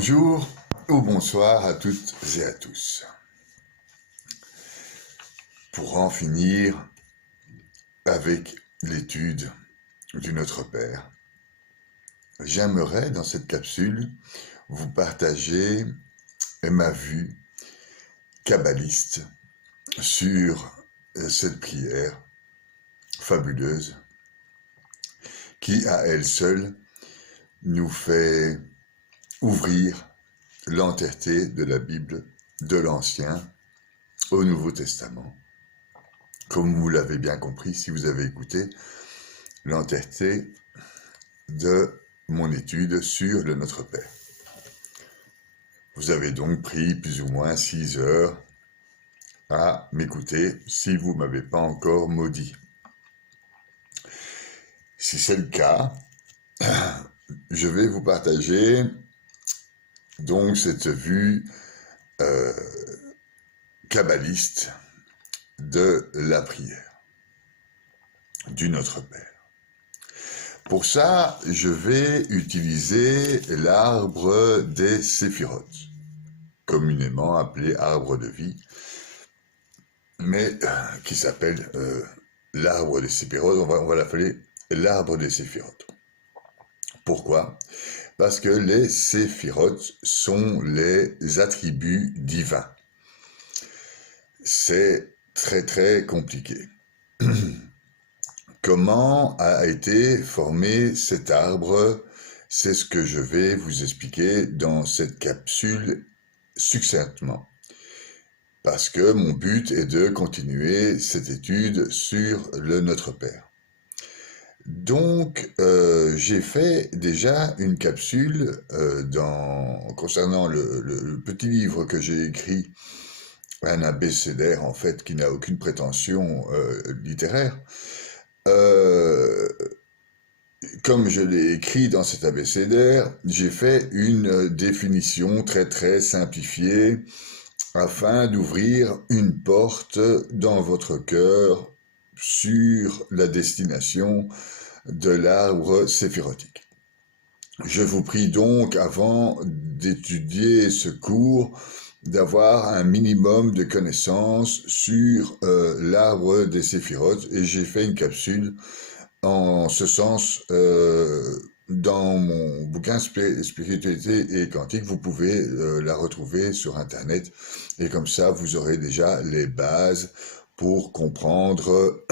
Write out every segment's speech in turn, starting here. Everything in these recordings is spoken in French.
Bonjour ou bonsoir à toutes et à tous. Pour en finir avec l'étude du Notre Père, j'aimerais dans cette capsule vous partager ma vue kabbaliste sur cette prière fabuleuse qui à elle seule nous fait ouvrir l'entièreté de la Bible de l'Ancien au Nouveau Testament. Comme vous l'avez bien compris, si vous avez écouté l'entièreté de mon étude sur le Notre Père. Vous avez donc pris plus ou moins 6 heures à m'écouter si vous ne m'avez pas encore maudit. Si c'est le cas, je vais vous partager donc cette vue kabbaliste de la prière du Notre Père. Pour ça, je vais utiliser l'arbre des séphirotes, communément appelé arbre de vie, mais qui s'appelle l'arbre des séphirotes, on va l'appeler l'arbre des séphirotes. Pourquoi ? Parce que les séphirotes sont les attributs divins. C'est très très compliqué. Comment a été formé cet arbre? C'est ce que je vais vous expliquer dans cette capsule succinctement. Parce que mon but est de continuer cette étude sur le Notre Père. Donc, j'ai fait déjà une capsule concernant le petit livre que j'ai écrit, un abécédaire en fait qui n'a aucune prétention littéraire. Comme je l'ai écrit dans cet abécédaire, j'ai fait une définition très très simplifiée afin d'ouvrir une porte dans votre cœur sur la destination de l'arbre séphirotique. Je vous prie donc, avant d'étudier ce cours, d'avoir un minimum de connaissances sur l'arbre des séphirotes, et j'ai fait une capsule en ce sens dans mon bouquin Spiritualité et Quantique. Vous pouvez la retrouver sur Internet, et comme ça, vous aurez déjà les bases pour comprendre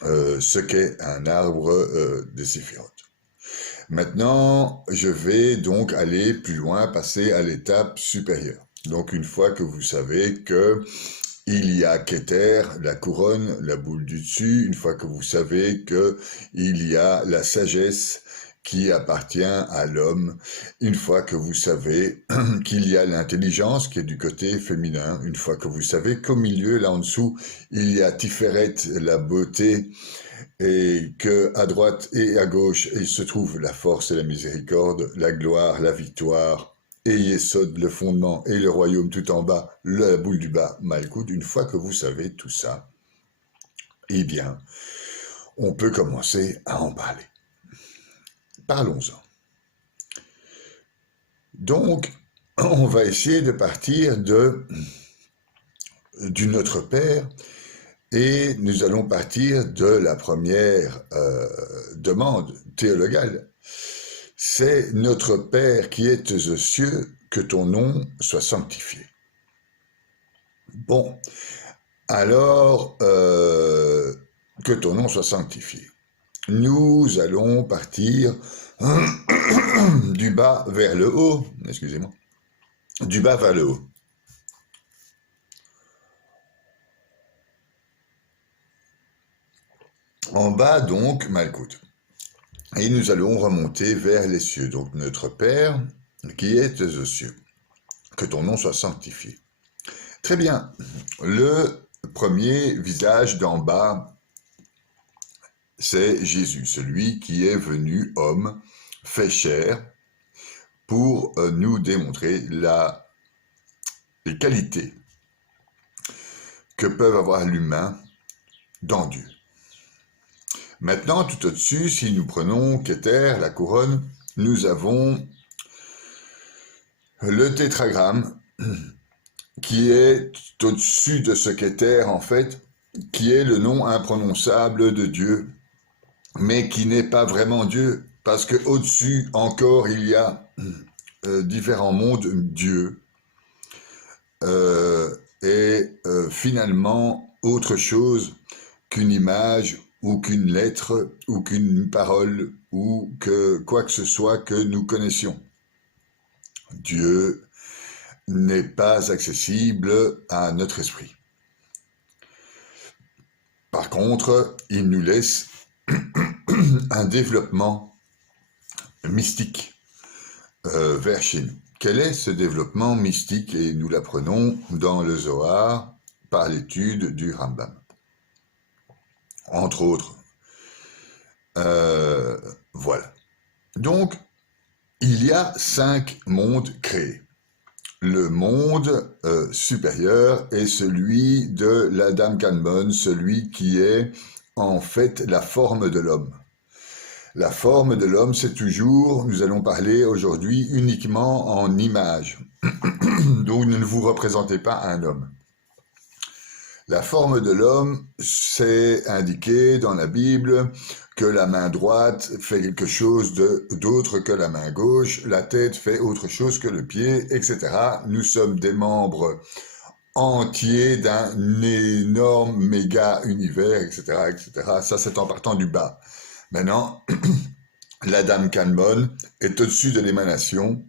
ce qu'est un arbre des séphirotes. Maintenant, je vais donc aller plus loin, passer à l'étape supérieure. Donc, une fois que vous savez que il y a Keter, la couronne, la boule du dessus, une fois que vous savez que il y a la sagesse qui appartient à l'homme, une fois que vous savez qu'il y a l'intelligence qui est du côté féminin, une fois que vous savez qu'au milieu, là en dessous, il y a Tiferet, la beauté, et que à droite et à gauche, il se trouve la force et la miséricorde, la gloire, la victoire, et Yesod, le fondement, et le royaume tout en bas, la boule du bas, Malkout. Une fois que vous savez tout ça, eh bien, on peut commencer à en parler. Parlons-en. Donc, on va essayer de partir du Notre Père, et nous allons partir de la première demande théologale. C'est notre Père qui es aux cieux, que ton nom soit sanctifié. Bon, alors, que ton nom soit sanctifié. Nous allons partir du bas vers le haut, excusez-moi, du bas vers le haut. En bas, donc, Malkout. Et nous allons remonter vers les cieux. Donc, notre Père qui est aux cieux, que ton nom soit sanctifié. Très bien. Le premier visage d'en bas, c'est Jésus, celui qui est venu homme, fait chair, pour nous démontrer les qualités que peuvent avoir l'humain dans Dieu. Maintenant, tout au-dessus, si nous prenons Keter, la couronne, nous avons le tétragramme, qui est au-dessus de ce qu'est Terre, en fait, qui est le nom imprononçable de Dieu, mais qui n'est pas vraiment Dieu, parce que au-dessus encore il y a différents mondes Dieu, finalement autre chose qu'une image ou qu'une lettre ou qu'une parole ou que quoi que ce soit que nous connaissions. Dieu n'est pas accessible à notre esprit. Par contre, il nous laisse un développement mystique vers chez nous. Quel est ce développement mystique? Et nous l'apprenons dans le Zohar par l'étude du Rambam. Entre autres. Voilà. Donc, il y a 5 mondes créés. Le monde supérieur est celui de l'Adam Kadmon, celui qui est en fait la forme de l'homme. La forme de l'homme, c'est toujours, nous allons parler aujourd'hui uniquement en image. Donc ne vous représentez pas un homme. La forme de l'homme, c'est indiqué dans la Bible que la main droite fait quelque chose d'autre que la main gauche, la tête fait autre chose que le pied, etc. Nous sommes des membres entiers d'un énorme méga univers, etc., etc. Ça, c'est en partant du bas. Maintenant, l'Adam Kadmon est au-dessus de l'émanation,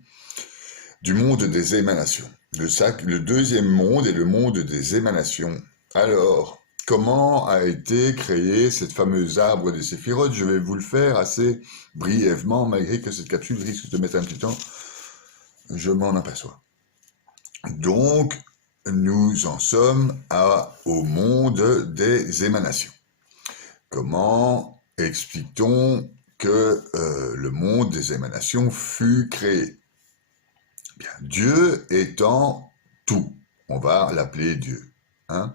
du monde des émanations. Le deuxième monde est le monde des émanations. Alors, comment a été créé cette fameuse arbre des séphirotes? Je vais vous le faire assez brièvement, malgré que cette capsule risque de mettre un petit temps. Je m'en aperçois. Donc, nous en sommes au monde des émanations. Comment explique-t-on que le monde des émanations fut créé? Bien, Dieu étant tout, on va l'appeler Dieu. Hein?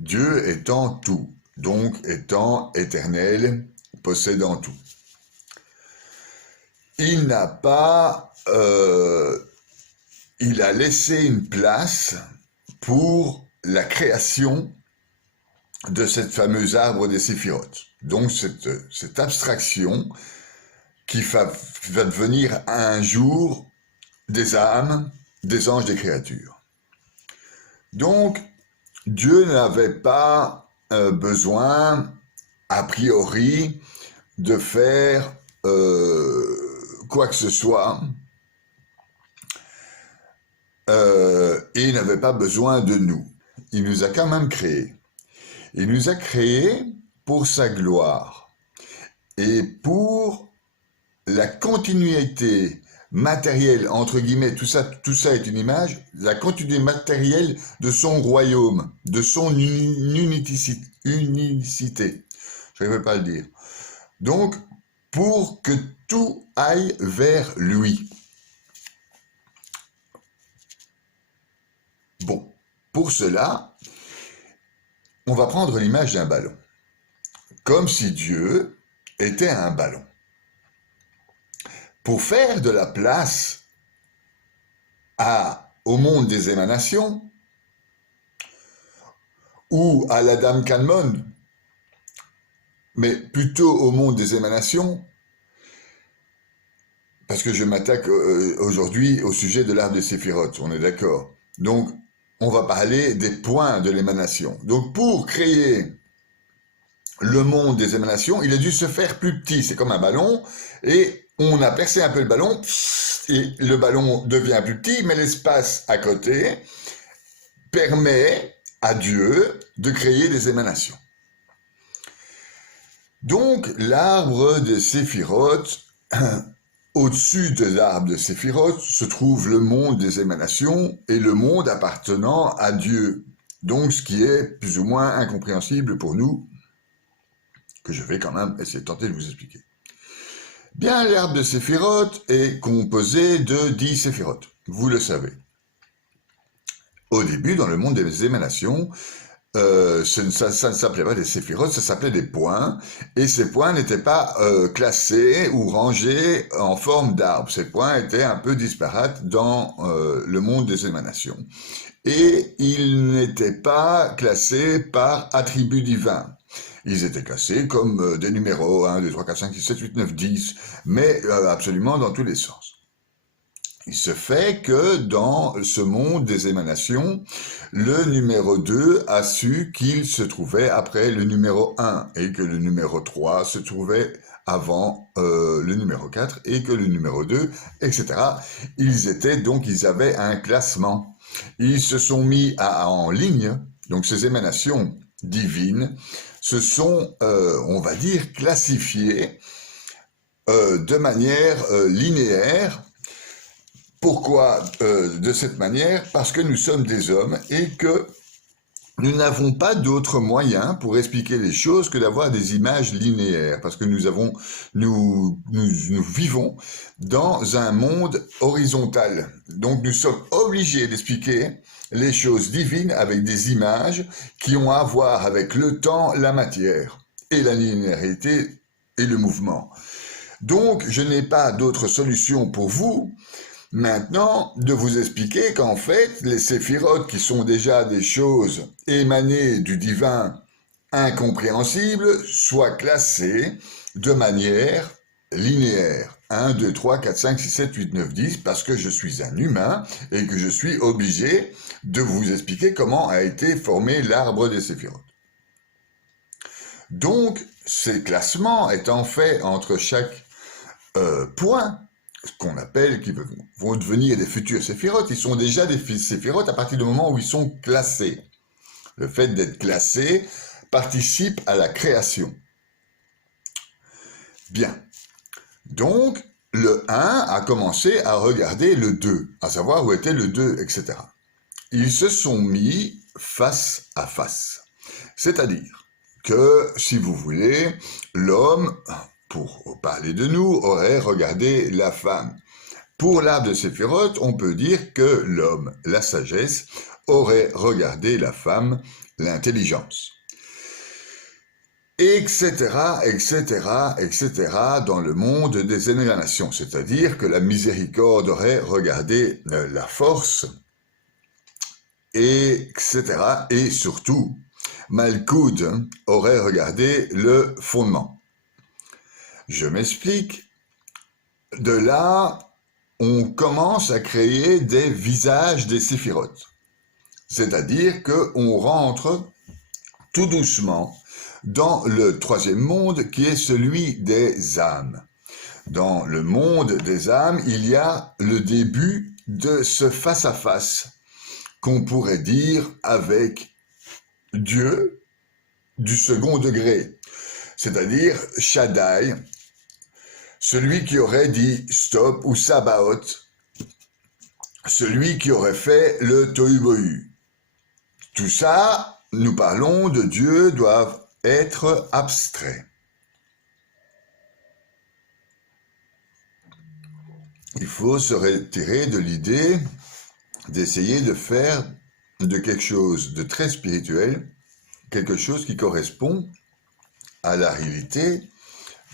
Dieu étant tout, donc étant éternel, possédant tout. Il n'a pas... il a laissé une place pour la création de cette fameuse arbre des séphirotes. Donc cette abstraction qui va devenir un jour des âmes, des anges, des créatures. Donc, Dieu n'avait pas besoin, a priori, de faire quoi que ce soit. Et il n'avait pas besoin de nous. Il nous a quand même créés. Il nous a créés pour sa gloire et pour la continuité matérielle, entre guillemets, tout ça est une image, la continuité matérielle de son royaume, de son unicité. Je ne vais pas le dire. Donc, pour que tout aille vers lui. Bon, pour cela, on va prendre l'image d'un ballon. Comme si Dieu était un ballon. Pour faire de la place au monde des émanations, ou à l'Adam Kadmon, mais plutôt au monde des émanations, parce que je m'attaque aujourd'hui au sujet de l'arbre des séphirotes, on est d'accord. Donc, on va parler des points de l'émanation. Donc, pour créer le monde des émanations, il a dû se faire plus petit. C'est comme un ballon, et on a percé un peu le ballon, et le ballon devient plus petit, mais l'espace à côté permet à Dieu de créer des émanations. Donc, l'arbre de Séphiroth, au-dessus de l'arbre de Séphiroth, se trouve le monde des émanations et le monde appartenant à Dieu. Donc, ce qui est plus ou moins incompréhensible pour nous, que je vais quand même essayer de tenter de vous expliquer. Bien, l'arbre de Séphiroth est composé de 10 Séphiroth, vous le savez. Au début, dans le monde des émanations, ça ne s'appelait pas des séphirotes, ça s'appelait des points, et ces points n'étaient pas classés ou rangés en forme d'arbre. Ces points étaient un peu disparates dans le monde des émanations. Et ils n'étaient pas classés par attribut divin. Ils étaient classés comme des numéros, 1, 2, 3, 4, 5, 6, 7, 8, 9, 10, mais absolument dans tous les sens. Il se fait que dans ce monde des émanations, le numéro 2 a su qu'il se trouvait après le numéro 1 et que le numéro 3 se trouvait avant le numéro 4 et que le numéro 2, etc. Ils avaient un classement. Ils se sont mis en ligne, donc ces émanations divines se sont, on va dire, classifiées de manière linéaire. Pourquoi de cette manière? Parce que nous sommes des hommes et que nous n'avons pas d'autre moyen pour expliquer les choses que d'avoir des images linéaires, parce que nous vivons dans un monde horizontal. Donc nous sommes obligés d'expliquer les choses divines avec des images qui ont à voir avec le temps, la matière, et la linéarité et le mouvement. Donc je n'ai pas d'autre solution pour vous maintenant de vous expliquer qu'en fait, les séphirotes, qui sont déjà des choses émanées du divin incompréhensible, soient classées de manière linéaire. 1, 2, 3, 4, 5, 6, 7, 8, 9, 10, parce que je suis un humain et que je suis obligé de vous expliquer comment a été formé l'arbre des séphirotes. Donc, ces classements étant faits entre chaque point, qu'on appelle, qui vont devenir des futurs séphirotes, ils sont déjà des séphirotes à partir du moment où ils sont classés. Le fait d'être classé participe à la création. Bien. Donc, le 1 a commencé à regarder le 2, à savoir où était le 2, etc. Ils se sont mis face à face. C'est-à-dire que, si vous voulez, l'homme, pour parler de nous, aurait regardé la femme. Pour l'arbre de Séphiroth, on peut dire que l'homme, la sagesse, aurait regardé la femme, l'intelligence. Etc., etc., etc., dans le monde des émanations. C'est-à-dire que la miséricorde aurait regardé la force, etc., et surtout, Malkoud aurait regardé le fondement. Je m'explique. De là, on commence à créer des visages des séphirotes. C'est-à-dire qu'on rentre tout doucement dans le troisième monde qui est celui des âmes. Dans le monde des âmes, il y a le début de ce face-à-face qu'on pourrait dire avec Dieu du second degré, c'est-à-dire Shaddai, celui qui aurait dit stop ou Sabaoth, celui qui aurait fait le Tohu-Bohu. Tout ça, nous parlons de Dieu, doivent être abstraits. Il faut se retirer de l'idée d'essayer de faire de quelque chose de très spirituel, quelque chose qui correspond à la réalité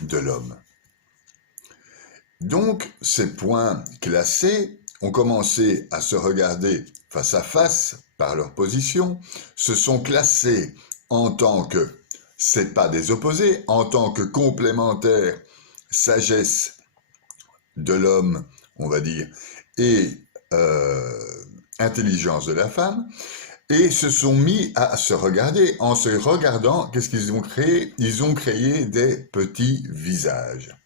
de l'homme. Donc, ces points classés ont commencé à se regarder face à face par leur position, se sont classés en tant que, c'est pas des opposés, en tant que complémentaires sagesse de l'homme, on va dire, et intelligence de la femme, et se sont mis à se regarder. En se regardant, qu'est-ce qu'ils ont créé? Ils ont créé des petits visages.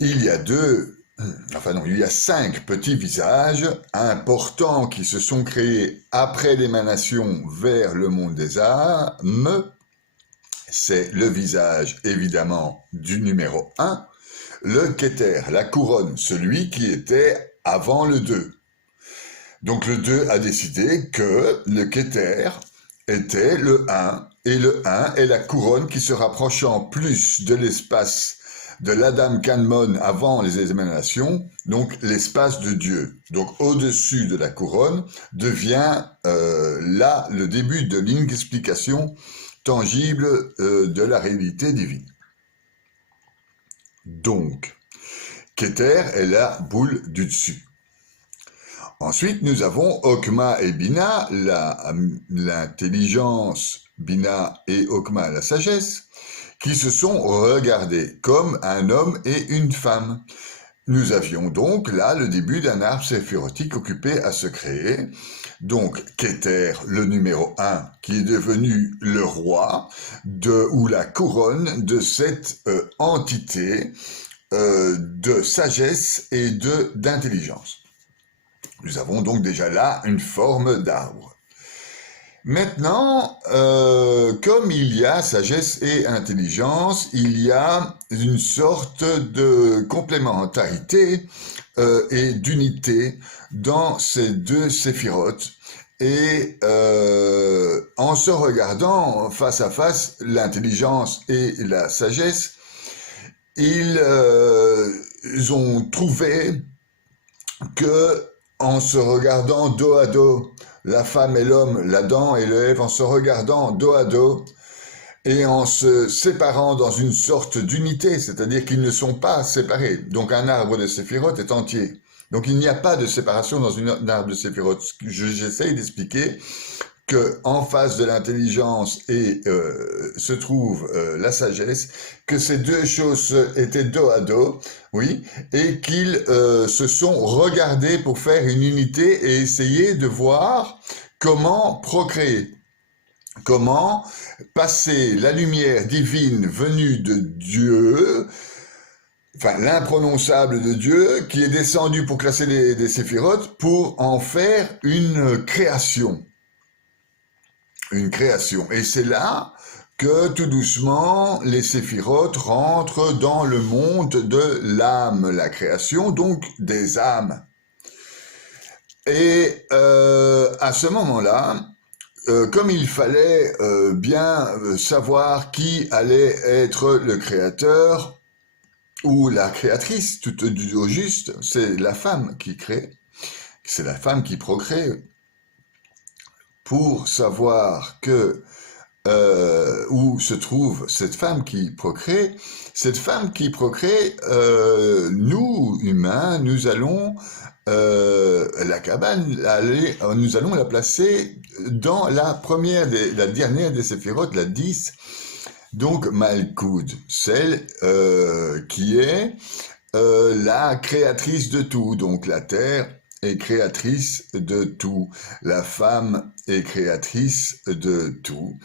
Il y a 5 petits visages importants qui se sont créés après l'émanation vers le monde des âmes. C'est le visage, évidemment, du numéro 1, le Keter, la couronne, celui qui était avant le 2. Donc le 2 a décidé que le Keter était le 1, et le 1 est la couronne qui se rapprochant plus de l'espace de l'Adam Kanmon avant les émanations, donc l'espace de Dieu. Donc au-dessus de la couronne devient là le début de l'explication tangible de la réalité divine. Donc, Keter est la boule du dessus. Ensuite, nous avons Okma et Bina, l'intelligence, Bina et Okma, la sagesse, qui se sont regardés comme un homme et une femme. Nous avions donc là le début d'un arbre séphirotique occupé à se créer. Donc Keter, le numéro 1, qui est devenu le roi ou la couronne de cette entité de sagesse et d'intelligence. Nous avons donc déjà là une forme d'arbre. Maintenant, comme il y a sagesse et intelligence, il y a une sorte de complémentarité et d'unité dans ces deux séphirotes. Et en se regardant face à face, l'intelligence et la sagesse, ils ont trouvé que en se regardant dos à dos, la femme et l'homme, l'Adam et le Ève, en se regardant dos à dos et en se séparant dans une sorte d'unité, c'est-à-dire qu'ils ne sont pas séparés. Donc un arbre de séphirotes est entier. Donc il n'y a pas de séparation dans un arbre de séphirotes. J'essaye d'expliquer que en face de l'intelligence se trouve la sagesse, que ces deux choses étaient dos à dos, oui, et qu'ils se sont regardés pour faire une unité et essayer de voir comment procréer, comment passer la lumière divine venue de Dieu, enfin l'imprononçable de Dieu, qui est descendu pour classer des séphirotes, pour en faire une création. Une création. Et c'est là que tout doucement les séphirotes rentrent dans le monde de l'âme, la création donc des âmes. Et à ce moment-là, comme il fallait bien savoir qui allait être le créateur ou la créatrice, tout au juste, c'est la femme qui crée, c'est la femme qui procrée. Pour savoir que où se trouve cette femme qui procrée, nous, humains, nous allons, la cabane, nous allons la placer dans la dernière des séphirotes, la 10, donc Malkoud, celle qui est la créatrice de tout, donc la terre est créatrice de tout, la femme est créatrice de tout,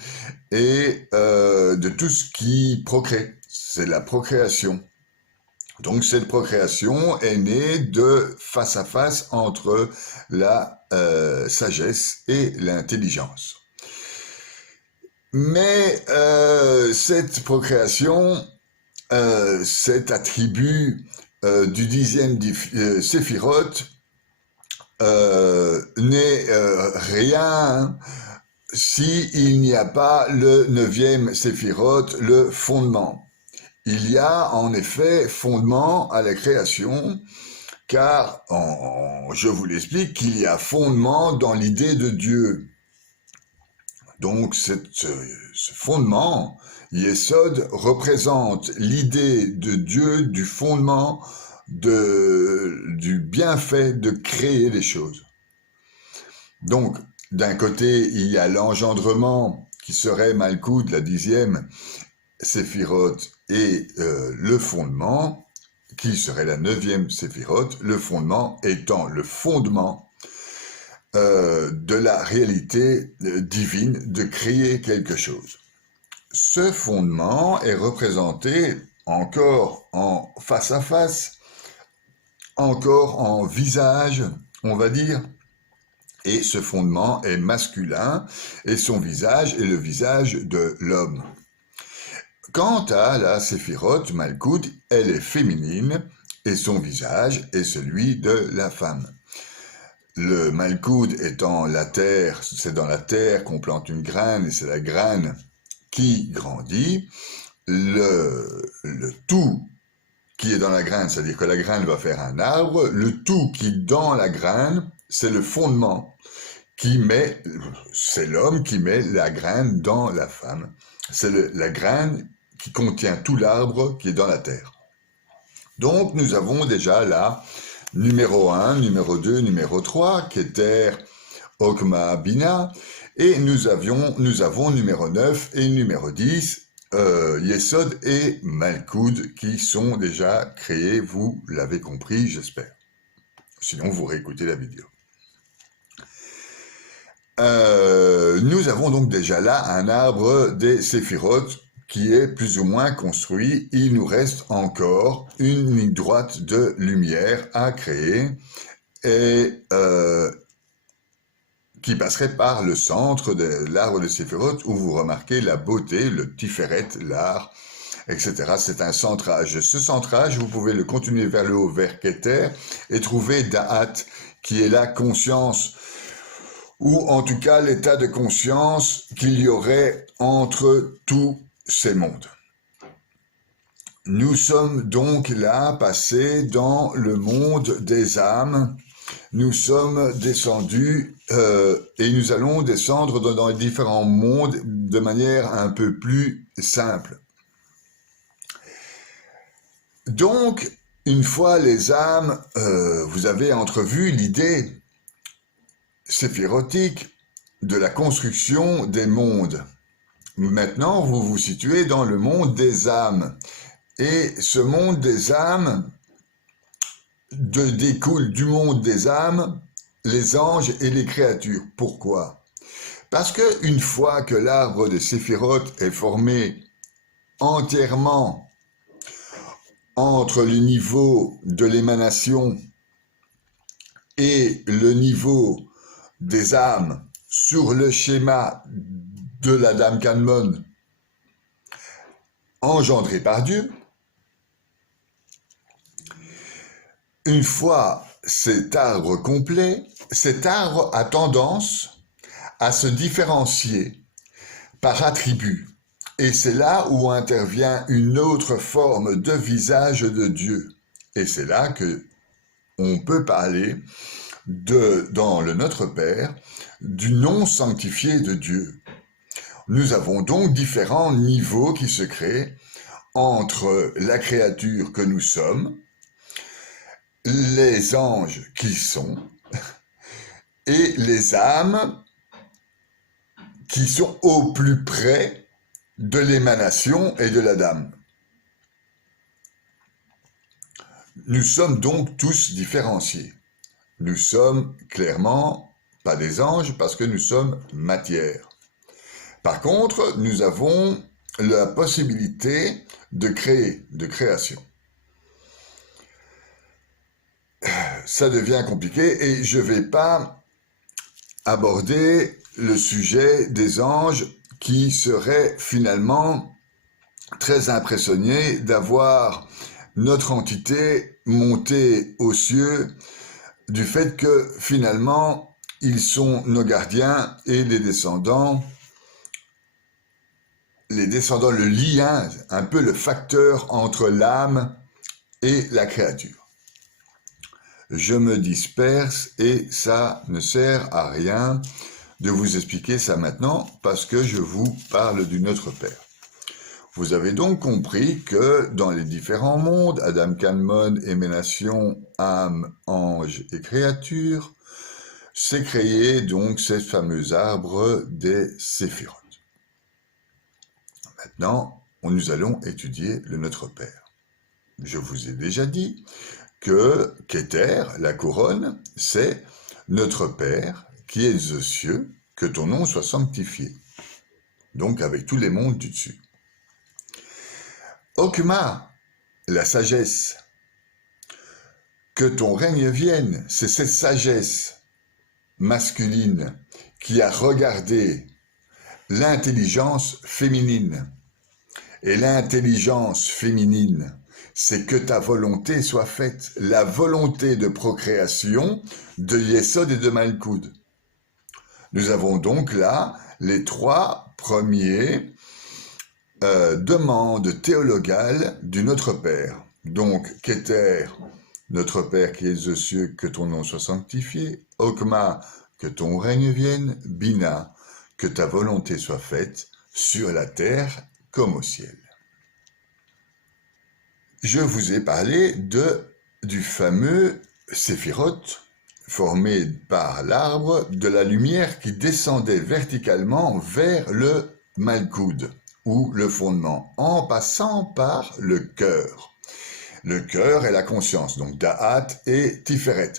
et de tout ce qui procrée, c'est la procréation. Donc cette procréation est née de face à face entre la sagesse et l'intelligence. Mais cette procréation, cet attribut du 10e séphirote, n'est rien s'il n'y a pas le 9e séphirote, le fondement. Il y a en effet fondement à la création, car, je vous l'explique, qu'il y a fondement dans l'idée de Dieu. Donc ce fondement, Yesod, représente l'idée de Dieu, du fondement, du bienfait de créer les choses. Donc, d'un côté, il y a l'engendrement qui serait Malkoud, la 10e séphirote, et le fondement qui serait la 9e séphirote, le fondement étant le fondement de la réalité divine de créer quelque chose. Ce fondement est représenté encore en face à face, encore en visage, on va dire, et ce fondement est masculin, et son visage est le visage de l'homme. Quant à la séphirote Malkoud, elle est féminine, et son visage est celui de la femme. Le Malkoud étant la terre, c'est dans la terre qu'on plante une graine, et c'est la graine qui grandit. Le tout qui est dans la graine, c'est-à-dire que la graine va faire un arbre, le tout qui est dans la graine, c'est le fondement c'est l'homme qui met la graine dans la femme. C'est la graine qui contient tout l'arbre qui est dans la terre. Donc nous avons déjà là numéro 1, numéro 2, numéro 3, Keter, Okma, Bina, et nous avons numéro 9 et numéro 10, Yesod et Malkoud, qui sont déjà créés, vous l'avez compris, j'espère. Sinon, vous réécoutez la vidéo. Nous avons donc déjà là un arbre des séphirotes qui est plus ou moins construit. Il nous reste encore une ligne droite de lumière à créer et qui passerait par le centre de l'arbre des séphirotes où vous remarquez la beauté, le tiferet, l'art, etc. C'est un centrage. Ce centrage, vous pouvez le continuer vers le haut, vers Keter, et trouver Da'at, qui est la conscience, ou en tout cas l'état de conscience qu'il y aurait entre tous ces mondes. Nous sommes donc là passés dans le monde des âmes. Nous sommes descendus et nous allons descendre dans les différents mondes de manière un peu plus simple. Donc, une fois les âmes, vous avez entrevu l'idée séphirotique de la construction des mondes. Maintenant, vous vous situez dans le monde des âmes. Et ce monde des âmes découle du monde des âmes, les anges et les créatures. Pourquoi? Parce qu'une fois que l'arbre des séphirotes est formé entièrement entre le niveau de l'émanation et le niveau des âmes sur le schéma de la Dame Kanmon engendrée par Dieu, une fois cet arbre complet, cet arbre a tendance à se différencier par attribut. Et c'est là où intervient une autre forme de visage de Dieu. Et c'est là que on peut parler dans le Notre Père, du nom sanctifié de Dieu. Nous avons donc différents niveaux qui se créent entre la créature que nous sommes, les anges qui sont, et les âmes qui sont au plus près de l'émanation et de la Dame. Nous sommes donc tous différenciés. Nous sommes clairement pas des anges parce que nous sommes matière. Par contre, nous avons la possibilité de créer, de création. Ça devient compliqué et je ne vais pas aborder le sujet des anges qui seraient finalement très impressionnés d'avoir notre entité montée aux cieux du fait que finalement ils sont nos gardiens et les descendants, le lien, un peu le facteur entre l'âme et la créature. Je me disperse et ça ne sert à rien de vous expliquer ça maintenant parce que je vous parle du Notre Père. Vous avez donc compris que dans les différents mondes, Adam Kanmon, émanation, âme, ange et créature, s'est créé donc ce fameux arbre des séphirotes. Maintenant, nous allons étudier le Notre Père. Je vous ai déjà dit que Keter, la couronne, c'est Notre Père qui est aux cieux, que ton nom soit sanctifié. Donc avec tous les mondes du dessus. Okma, la sagesse. Que ton règne vienne, c'est cette sagesse masculine qui a regardé l'intelligence féminine. Et l'intelligence féminine, c'est que ta volonté soit faite, la volonté de procréation de Yesod et de Malkoud. Nous avons donc là les trois premiers demandes théologales du Notre Père. Donc, Keter, notre Père qui es aux cieux, que ton nom soit sanctifié. Okma, que ton règne vienne. Bina, que ta volonté soit faite sur la terre comme au ciel. Je vous ai parlé du fameux Séphiroth, formé par l'arbre de la lumière qui descendait verticalement vers le Malkoud, ou le fondement, en passant par le cœur. Le cœur est la conscience, donc Da'at et Tiferet.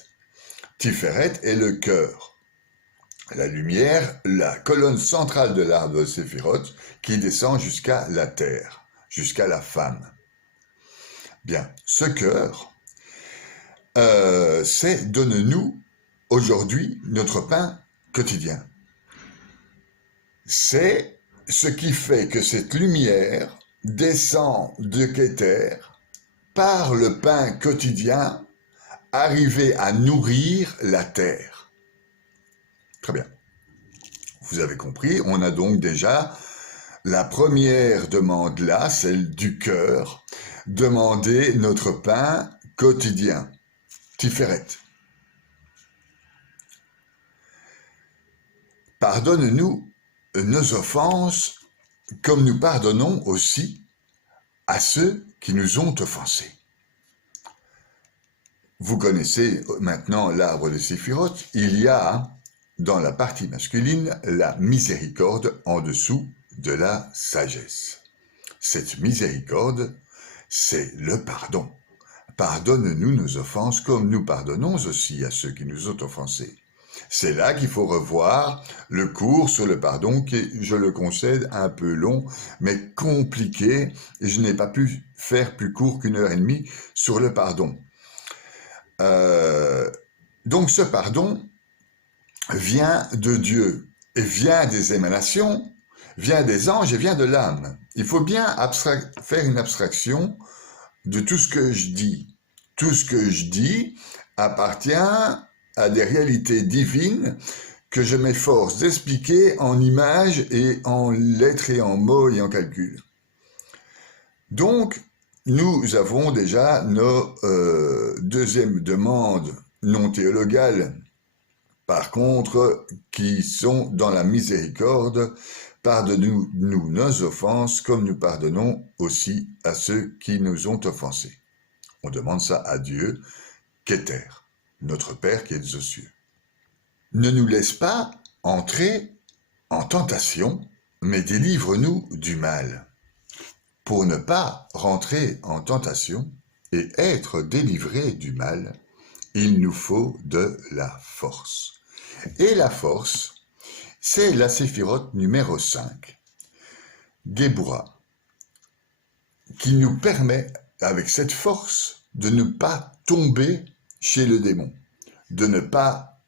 Tiferet est le cœur. La lumière, la colonne centrale de l'arbre de Séphiroth, qui descend jusqu'à la terre, jusqu'à la femme. Bien, ce cœur, c'est donne-nous aujourd'hui notre pain quotidien. C'est ce qui fait que cette lumière descend de Keter par le pain quotidien, arriver à nourrir la terre. Très bien. Vous avez compris, on a donc déjà la première demande là, celle du cœur, demander notre pain quotidien. Tiferet. Pardonne-nous nos offenses comme nous pardonnons aussi à ceux qui nous ont offensés. Vous connaissez maintenant l'arbre de Séphiroth. Il y a dans la partie masculine la miséricorde en dessous de la sagesse. Cette miséricorde, c'est le pardon. Pardonne-nous nos offenses comme nous pardonnons aussi à ceux qui nous ont offensés. C'est là qu'il faut revoir le cours sur le pardon qui est, je le concède, un peu long, mais compliqué, et je n'ai pas pu faire plus court qu'1h30 sur le pardon. Donc ce pardon vient de Dieu, et vient des émanations, vient des anges et vient de l'âme. Il faut bien faire une abstraction de tout ce que je dis. Tout ce que je dis appartient à des réalités divines que je m'efforce d'expliquer en images et en lettres et en mots et en calculs. Donc, nous avons déjà nos deuxièmes demandes non théologales, par contre, qui sont dans la miséricorde. Pardonne-nous nos offenses comme nous pardonnons aussi à ceux qui nous ont offensés. On demande ça à Dieu, Keter, notre Père qui est aux cieux. Ne nous laisse pas entrer en tentation, mais délivre-nous du mal. Pour ne pas rentrer en tentation et être délivré du mal, il nous faut de la force. Et la force, c'est la séphiroth numéro 5, Géboura, qui nous permet, avec cette force, de ne pas tomber chez le démon, de ne pas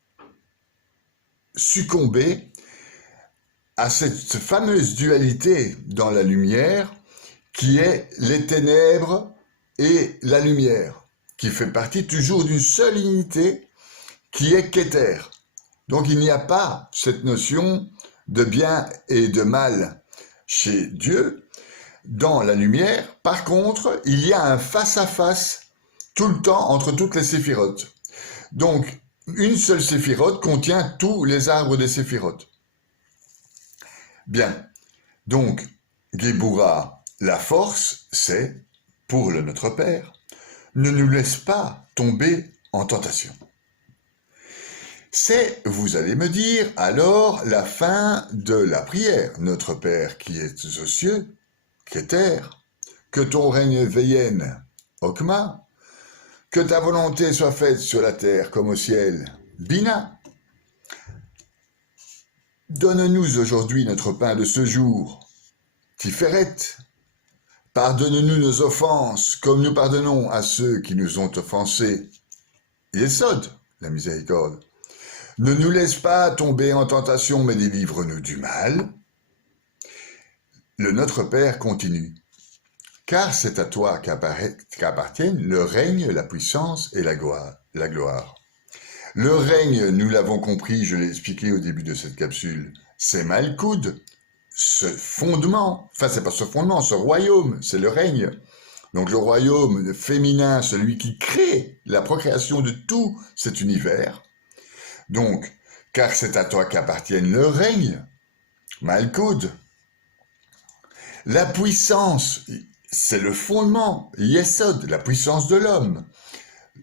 succomber à cette fameuse dualité dans la lumière qui est les ténèbres et la lumière, qui fait partie toujours d'une seule unité qui est Keter. Donc il n'y a pas cette notion de bien et de mal chez Dieu dans la lumière. Par contre, il y a un face-à-face tout le temps entre toutes les séphiroth. Donc, une seule séphiroth contient tous les arbres des séphiroth. Bien, donc, Géboura, la force, c'est, pour le Notre Père, ne nous laisse pas tomber en tentation. C'est, vous allez me dire, alors la fin de la prière. Notre Père qui est aux cieux, Keter, que ton règne vienne, Okma, que ta volonté soit faite sur la terre comme au ciel, Bina. Donne-nous aujourd'hui notre pain de ce jour, Tiferet. Pardonne-nous nos offenses, comme nous pardonnons à ceux qui nous ont offensés. Yesod, la miséricorde. Ne nous laisse pas tomber en tentation, mais délivre-nous du mal. Le Notre Père continue. Car c'est à toi qu'appartiennent le règne, la puissance et la gloire. Le règne, nous l'avons compris, je l'ai expliqué au début de cette capsule, c'est Malkoud, ce fondement, enfin c'est pas ce fondement, ce royaume, c'est le règne. Donc le royaume féminin, celui qui crée la procréation de tout cet univers. Donc, car c'est à toi qu'appartiennent le règne, Malkoud. La puissance, c'est le fondement, Yesod, la puissance de l'homme.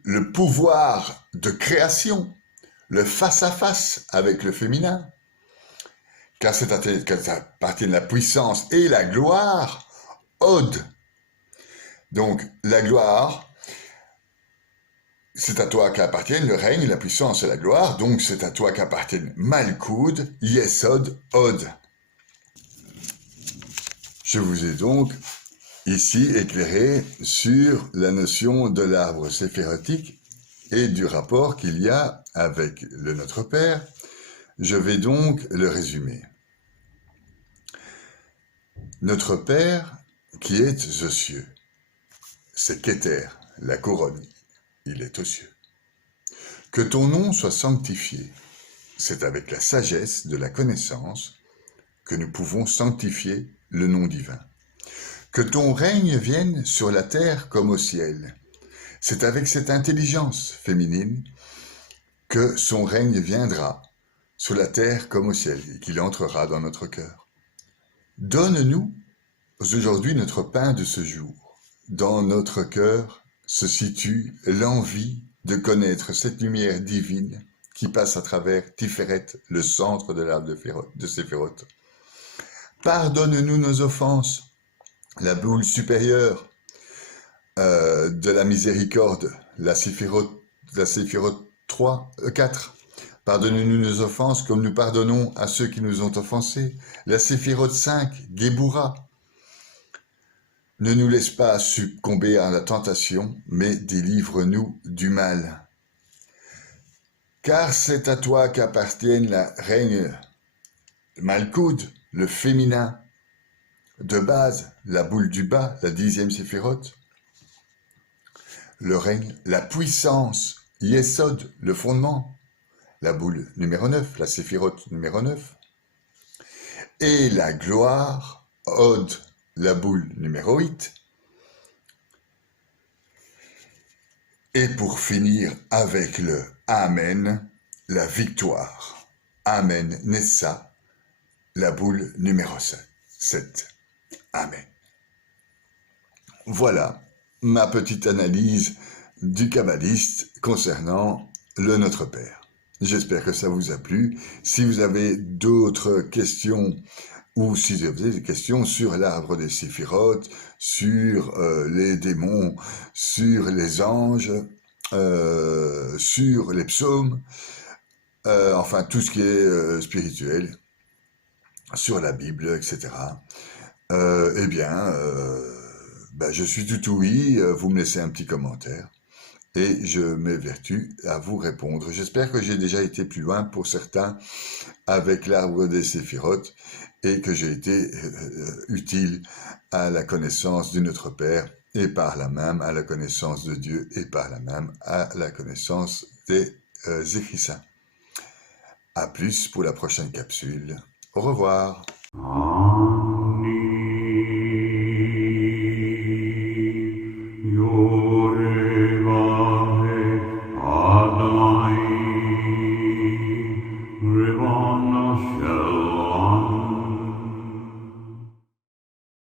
Le pouvoir de création, le face-à-face avec le féminin. Car c'est à toi qu'appartiennent la puissance et la gloire, Od. Donc, la gloire, c'est à toi qu'appartiennent le règne, la puissance et la gloire. Donc, c'est à toi qu'appartiennent Malkoud, Yesod, Od. Je vous ai donc ici éclairé sur la notion de l'arbre séphérotique et du rapport qu'il y a avec le Notre Père. Je vais donc le résumer. Notre Père qui est aux cieux, c'est Keter, la couronne, il est aux cieux. Que ton nom soit sanctifié, c'est avec la sagesse de la connaissance que nous pouvons sanctifier le nom divin. Que ton règne vienne sur la terre comme au ciel, c'est avec cette intelligence féminine que son règne viendra sur la terre comme au ciel et qu'il entrera dans notre cœur. Donne-nous aujourd'hui notre pain de ce jour. Dans notre cœur se situe l'envie de connaître cette lumière divine qui passe à travers Tiferet, le centre de l'arbre de Séphiroth. Pardonne-nous nos offenses, la boule supérieure de la miséricorde, la Séphiroth 4. Pardonne-nous nos offenses comme nous pardonnons à ceux qui nous ont offensés. La Séphiroth 5, Géboura. Ne nous laisse pas succomber à la tentation, mais délivre-nous du mal. Car c'est à toi qu'appartiennent la règne Malkoud, le féminin, de base, la boule du bas, la 10e Séphiroth, le règne, la puissance, Yesod, le fondement, la boule numéro 9, la Séphiroth numéro 9, et la gloire, Od, la boule numéro 8, et pour finir avec le Amen, la victoire, Amen, Nessa, la boule numéro 7. Amen. Voilà ma petite analyse du kabbaliste concernant le Notre Père. J'espère que ça vous a plu. Si vous avez d'autres questions ou si vous avez des questions sur l'arbre des Séphiroth, sur les démons, sur les anges, sur les psaumes, enfin tout ce qui est spirituel, sur la Bible, etc., eh bien, je suis tout oui, vous me laissez un petit commentaire et je m'évertue à vous répondre. J'espère que j'ai déjà été plus loin pour certains avec l'arbre des Séphiroth et que j'ai été utile à la connaissance de notre Père et par là même à la connaissance de Dieu et par là même à la connaissance des écrits saints. À plus pour la prochaine capsule. Au revoir.